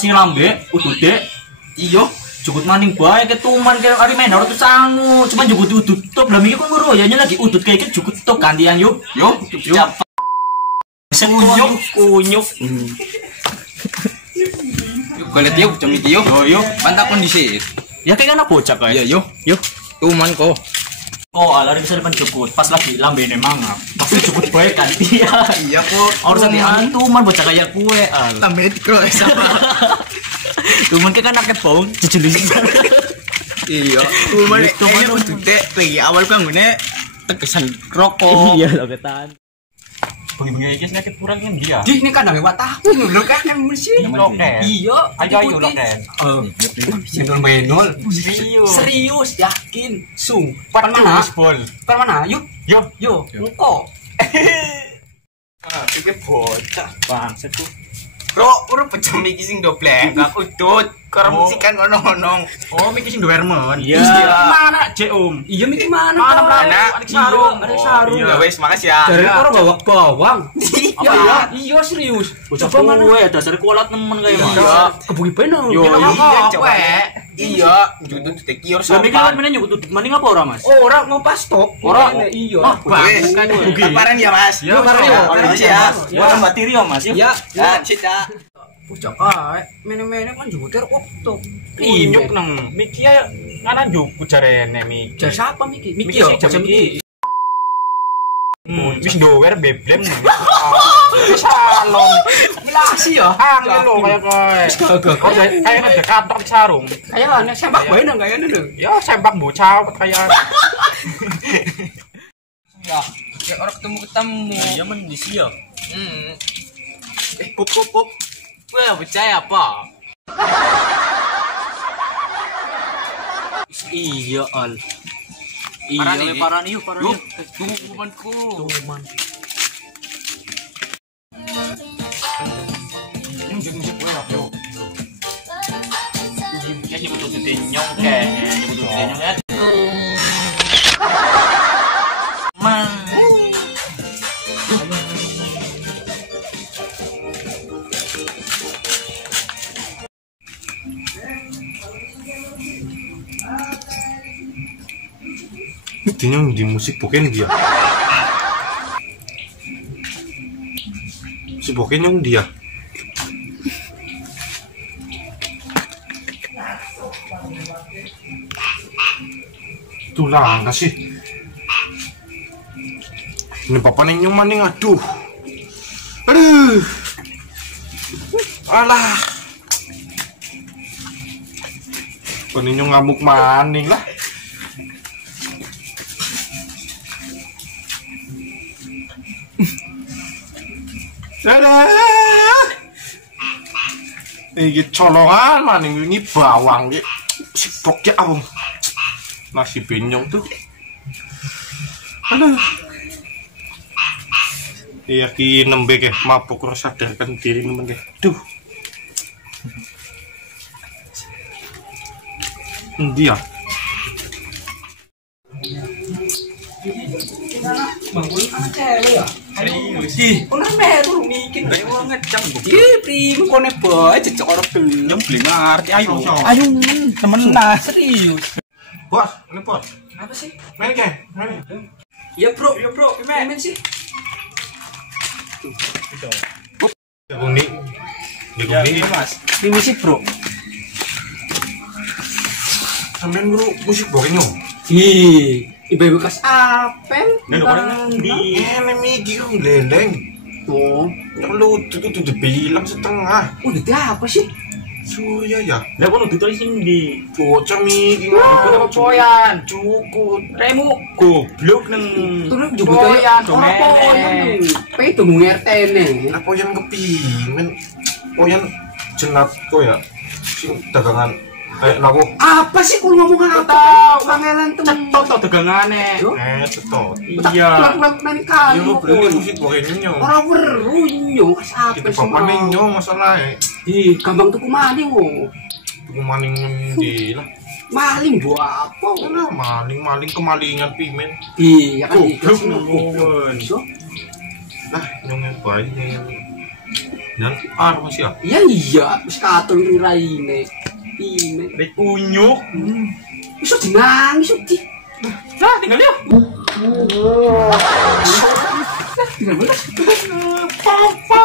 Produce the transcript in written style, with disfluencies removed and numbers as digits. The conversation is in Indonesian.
sing lambe udude. Iya, jukut maning bae ketuman kaya ari main ora sangu. Cuman jukut udut top lah mikir kon ngoro ya lagi udut kayak gitu jukut top gantian yuk. Yuk. Kunyuk. Gue liat yuk, cumi yuk. Yuk. Mantap kondisi. Ya kayak anak bocah kayak. Iya yuk. Yuk. Tuman kok. Oh, lari bisa depan jukut. Pas lagi lambe ne mangap. Pasti jukut bae kan dia. Iya kok. Harus hati-hati tuman bocah kayak kue. Lambe dikro sama. Tuman kayak anaknya bau jejelis. Iya. Tuman ini udah lagi awal bangunnya tegesan rokok. Iya, logetan. Bengi-bengi iki sakit kurang kan dia. Di ini kan lewat tahun lho kan yang mesti. Loket. Iya, Ayo loket. Sinul menol. Serius yakin. Sumpah mana? Bol. Mana? Yuk. Yuk. Engko. Iki bocah. Bangset tuh. Bro, urung pecem iki sing dobleng, gak udut. Karo musikan ngono-ngono. Oh, miki sing Doermon. Iya. Mana, Cek Iya miki mana? Mana? Adik sarung. Ya wis, makasih ya. Dari orang bawa bawang. Iya serius. Coba mana? Dasar kualat nemen kayak Iya. Kebuki bener. Yo, coba. Iya, judut tekior sama. Lah mikir kan meneh nyebut maning apa ora, Mas? Oh, ora mau pas tok. Ora. Iya. Bagus kan. Kaparan ya, Mas. Ya, kaparan ya. Wah, bateri ya, Mas. Iya. Ya, cita. Bocah kae, mene-mene kan juter waktu. Inyuk nang Miki ya nganan juku jarene Miki. Jar siapa Miki? Miki yo, bocah Miki. Wis dower beblem. Salon. Melasi ya. Angel lo kayak kowe. Kayak ada kantor sarung. Kayak ana sempak bae nang kayane lho. Ya sempak bocah kayak. Ya, kayak orang ketemu. Iya men di sini ya. Pop. Wah, percaya apa? Iya al. Iya, parah nih. Tumanku. Tuman. Nyung gue lah yo. Ya nyebut nyong kayak nyebut nyong ya. Intinya di musik pokoknya dia. Si pokoknya dia. Itulah enggak sih. Ini papa nyong maning aduh. Alah. Peninyo ngamuk maning lah. Dadah. Iki colongan maning ini bawang iki. Sipok ya awam. Nasi benyong tuh. Aduh. Iya ki nembe ke mabuk ora sadarkan diri nemen ke. Duh. Dia. Bangun anak cewek ya? Serius. Kok meru mikir Kayak wong ngecang bu. Ih, primo kone bae cecok orang gelem. Beli ngerti ayo. Ayo temen lah serius. Bos, ini bos. Apa sih? Main ke? Main. Ya bro, gimana sih? Ini. Ini Mas. Ini sih bro. sampean bro musik pokoknya. Ih, ibu bekas apel. Ini migi kok leleng. Oh, Lu tuh bilang setengah. udah apa sih? Surya ya. Lah kono ditulis ndi? Bocah migi. Poyan, cukup. Remu goblok nang. Turun juga poyan, orang poyan. Pe itu mau ngertene. Apa yang kepimen? Poyan jenat kok ya. Sing dagangan kayak laku. Apa sih kau ngomongan apa? Pangeran tuh. Cetok to dagangane. Cetot. Iya. Pulang nanti kali. Lu beli musik pokoknya. Orang weru inyo kas apa Kita sih? papa ninyo masalahnya. Ih, gampang tuku maling wo. Tuku maling di lah. Maling buat apa? Mana maling kemalingan pimen. Iya kan Goblok ikhlas ngono. So, Lah nyong yang banyak yang Dan apa sih ya? Iya iya, wis katon raine. Ini. Rek unyuk. Iso dinangis di. Nah, tinggal yuk. Tinggal belas. Papa.